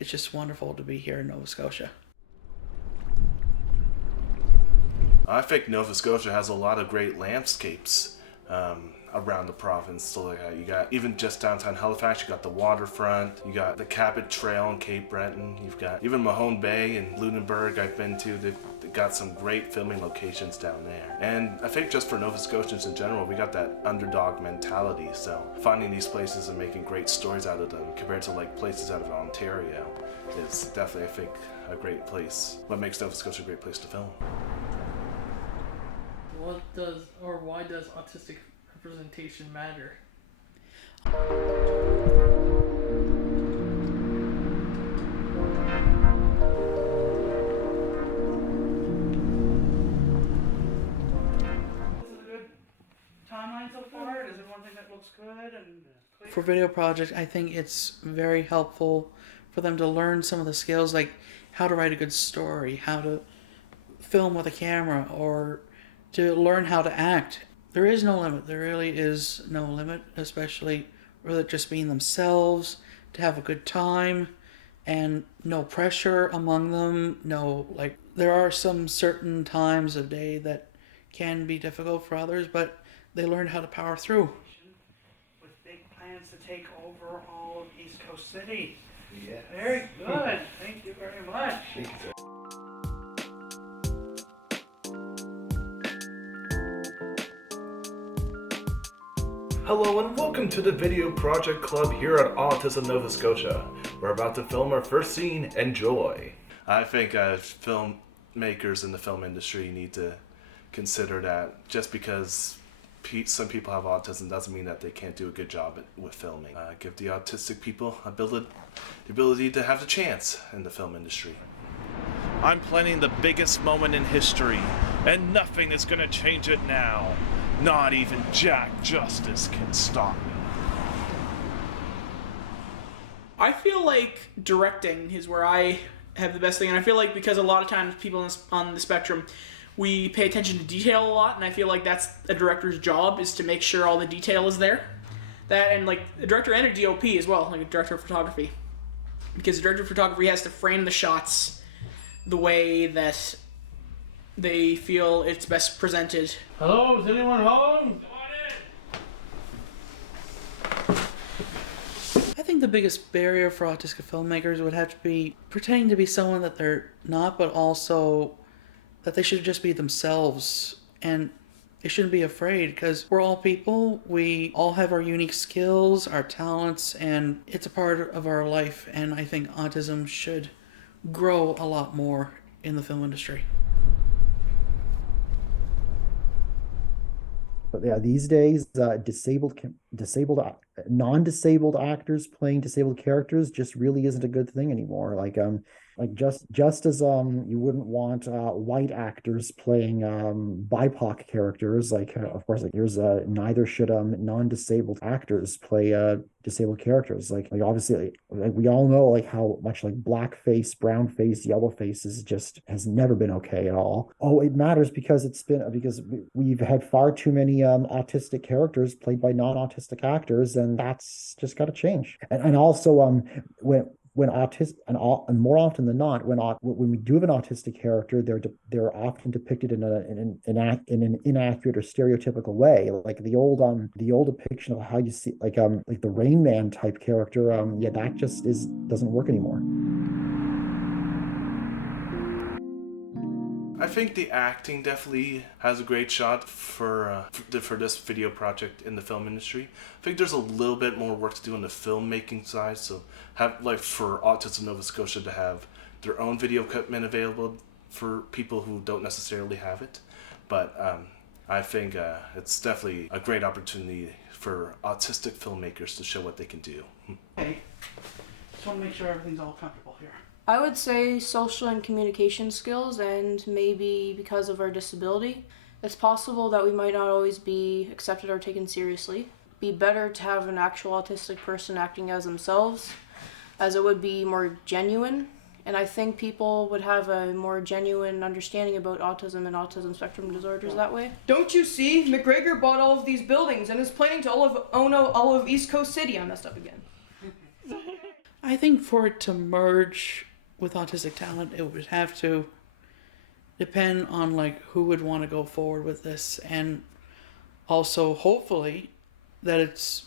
it's just wonderful to be here in Nova Scotia. I think Nova Scotia has a lot of great landscapes around the province. So like, you got, even just downtown Halifax, you got the waterfront, you got the Cabot Trail in Cape Breton, you've got even Mahone Bay and Lunenburg I've been to. They've got some great filming locations down there. And I think just for Nova Scotians in general, we got that underdog mentality. So finding these places and making great stories out of them compared to like places out of Ontario is definitely, I think, a great place. What makes Nova Scotia a great place to film. What does, or why does autistic representation matter? Timeline so far? Is it one thing that looks good and clear? For video project, I think it's very helpful for them to learn some of the skills, like how to write a good story, how to film with a camera, or to learn how to act. There is no limit. There really is no limit, especially with it just being themselves, to have a good time, and no pressure among them. No, like, there are some certain times of day that can be difficult for others, but they learn how to power through. With big plans to take over all of East Coast City. Yeah. Very good. Thank you very much. Hello and welcome to the Video Project Club here at Autism Nova Scotia. We're about to film our first scene. Enjoy. I think filmmakers in the film industry need to consider that just because some people have autism doesn't mean that they can't do a good job with filming. Give the autistic people the ability to have a chance in the film industry. I'm planning the biggest moment in history, and nothing is going to change it now. Not even Jack Justice can stop me. I feel like directing is where I have the best thing, and I feel like because a lot of times people on the spectrum, we pay attention to detail a lot, and I feel like that's a director's job, is to make sure all the detail is there. That, and like a director and a DOP as well, like a director of photography. Because the director of photography has to frame the shots the way that they feel it's best presented. Hello, is anyone home? I think the biggest barrier for autistic filmmakers would have to be pretending to be someone that they're not, but also that they should just be themselves, and they shouldn't be afraid, because we're all people. We all have our unique skills, our talents, and it's a part of our life, and I think autism should grow a lot more in the film industry. But yeah, these days, non-disabled actors playing disabled characters just really isn't a good thing anymore. Like just as you wouldn't want white actors playing BIPOC characters, of course, like there's neither should non-disabled actors play disabled characters. Like obviously, like we all know like how much like blackface, brownface, yellowface has never been okay at all. Oh, it matters because we've had far too many autistic characters played by non-autistic actors, and that's just got to change. And also when autism, and more often than not, when we do have an autistic character, they're often depicted in an inaccurate or stereotypical way, like the old depiction of how you see like the Rain Man type character. That just doesn't work anymore. I think the acting definitely has a great shot for this video project in the film industry. I think there's a little bit more work to do on the filmmaking side, so for Autism Nova Scotia to have their own video equipment available for people who don't necessarily have it. But I think it's definitely a great opportunity for autistic filmmakers to show what they can do. Okay, just want to make sure everything's all comfortable here. I would say social and communication skills, and maybe because of our disability, it's possible that we might not always be accepted or taken seriously. Be better to have an actual autistic person acting as themselves, as it would be more genuine, and I think people would have a more genuine understanding about autism and autism spectrum disorders that way. Don't you see? McGregor bought all of these buildings and is planning to own all of East Coast City. I messed up again. I think for it to merge with autistic talent, it would have to depend on like who would want to go forward with this, and also hopefully that it's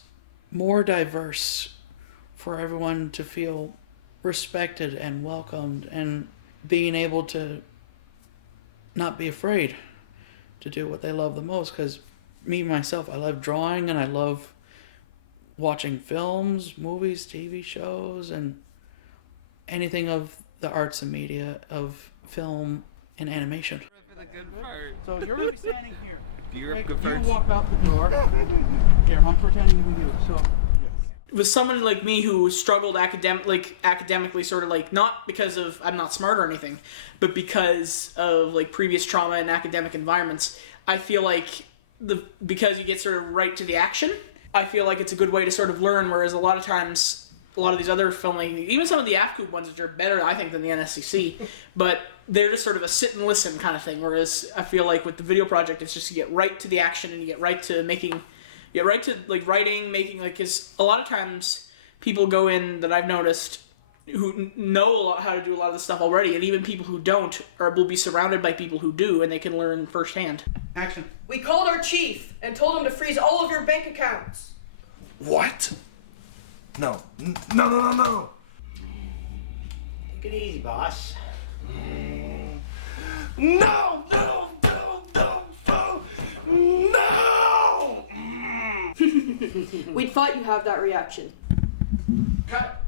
more diverse for everyone to feel respected and welcomed, and being able to not be afraid to do what they love the most. Because me myself, I love drawing and I love watching films, movies, TV shows, and anything of the arts and media of film and animation. For the good part. So you're going to be standing here. You're Okay, good you first. walk out the door. Here, I'm pretending to be you. So With someone like me who struggled academically, sort of like, not because of I'm not smart or anything, but because of like previous trauma in academic environments, I feel like because you get sort of right to the action, I feel like it's a good way to sort of learn, whereas a lot of times, a lot of these other filmmaking, even some of the Afcoop ones, which are better, I think, than the NSCC, but they're just sort of a sit and listen kind of thing, whereas I feel like with the video project, it's just you get right to the action and you get right to making, you get right to like writing, making, like, because a lot of times people go in that I've noticed who know a lot how to do a lot of this stuff already, and even people who don't will be surrounded by people who do, and they can learn firsthand. action. We called our chief and told him to freeze all of your bank accounts. What? No. No. Take it easy, boss. No! We'd thought you'd have that reaction. Cut.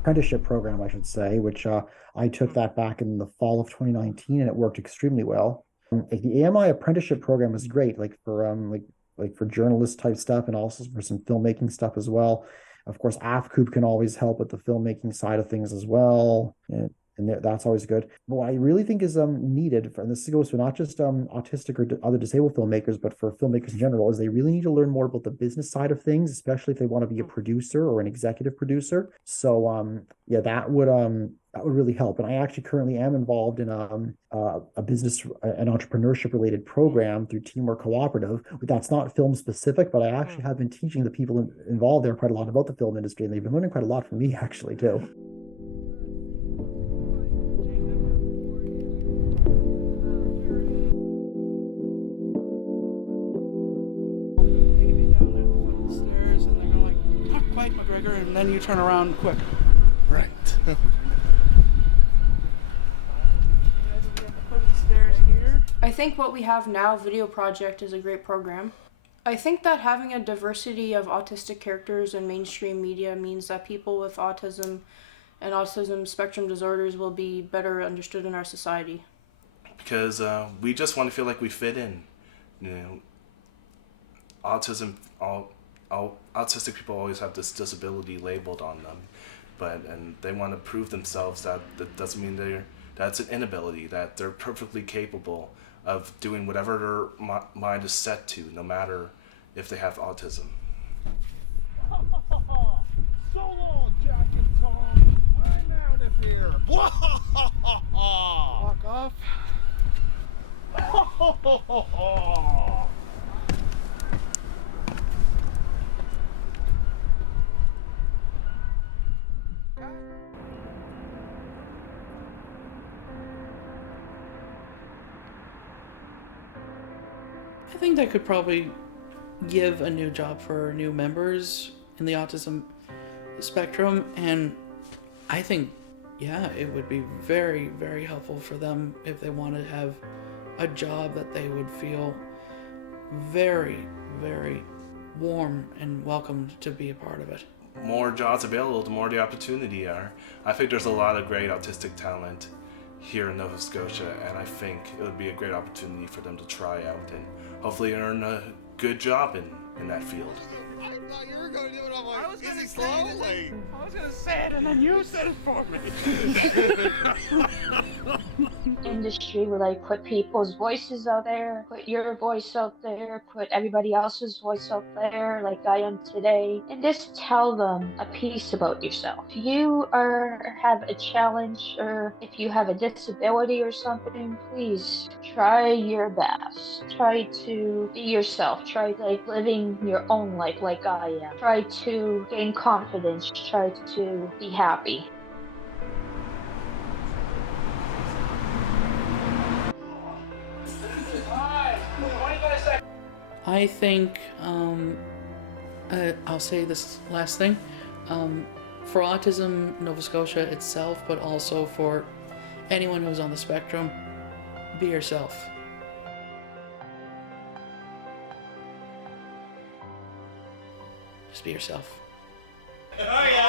Apprenticeship program, I should say, which I took that back in the fall of 2019, and it worked extremely well. The AMI apprenticeship program is great, like for journalist type stuff, and also for some filmmaking stuff as well. Of course, Afcoop can always help with the filmmaking side of things as well, and that's always good. But what I really think is needed, and this goes for not just autistic or other disabled filmmakers, but for filmmakers in general, is they really need to learn more about the business side of things, especially if they want to be a producer or an executive producer. So yeah, that would really help. And I actually currently am involved in a business, an entrepreneurship related program through Teamwork Cooperative. That's not film specific, but I actually have been teaching the people involved there quite a lot about the film industry, and they've been learning quite a lot from me actually too. McGregor, and then you turn around quick. Right. I think what we have now, Video Project, is a great program. I think that having a diversity of autistic characters in mainstream media means that people with autism and autism spectrum disorders will be better understood in our society. Because we just want to feel like we fit in. You know, autistic people always have this disability labeled on them, and they want to prove themselves that doesn't mean that's an inability, that they're perfectly capable of doing whatever their mind is set to, no matter if they have autism. So long, Jack and Tom. I'm out of here. Walk off. I think that could probably give a new job for new members in the autism spectrum, and I think, yeah, it would be very, very helpful for them if they want to have a job that they would feel very, very warm and welcomed to be a part of it. More jobs available, the more the opportunity are. I think there's a lot of great autistic talent here in Nova Scotia, and I think it would be a great opportunity for them to try out and hopefully earn a good job in that field. I thought you were going to do it. I'm like, I was going to say it. I was going to say it, and then you said it for me. industry would like put people's voices out there, put your voice out there, put everybody else's voice out there like I am today, and just tell them a piece about yourself. If you have a challenge or if you have a disability or something, please try your best. Try to be yourself. Try like living your own life like I am. Try to gain confidence. Try to be happy. I think I'll say this last thing. For Autism Nova Scotia itself, but also for anyone who's on the spectrum, be yourself. Just be yourself. Oh yeah.